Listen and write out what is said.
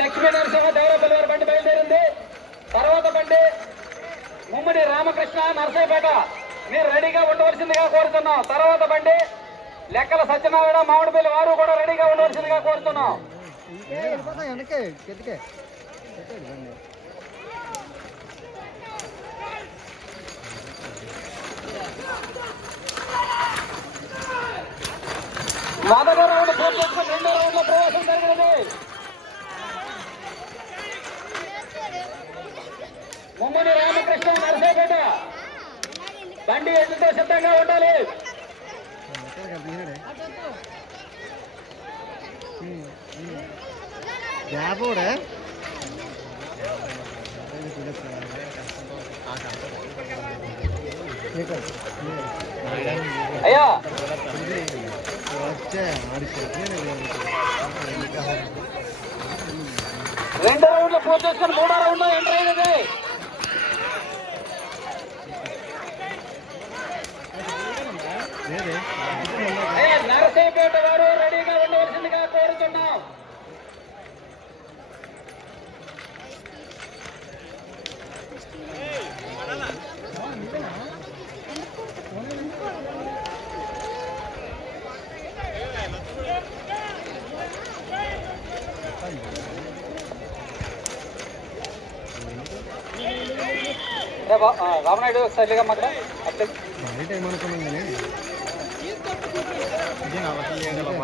లక్ష్మీ నరసింహ దేవరపల్లి వారి బండి బయలుదేరింది. తర్వాత బండి ముమ్మడి రామకృష్ణ నరసేపేట మీరు రెడీగా ఉండవలసిందిగా కోరుతున్నాం. తర్వాత బండి లెక్కల సత్యనారాయణ మామిడిపల్లి వారు కూడా రెడీగా ఉండవలసిందిగా కోరుతున్నాం. మొదటి రౌండ్ పూర్తి రెండో రౌండ్లో ప్రవేశం జరిగినది. ముమ్మడి రామకృష్ణ నర్సైపేట బండి ఎన్నితో సిద్ధంగా ఉండాలి. అయ్యా. రెండో రౌండ్లో పూర్తి చేసుకుని మూడో రౌండ్లో ఎంటర్ అయినది అయ్యా నరసైపేట వారు రెడీగా ఉండవలసిందిగా కోరుతున్నాం రే బా- ఆ, రామనాయుడు సరిగా మాట్లాడ అట్లే బయట విజయనగరం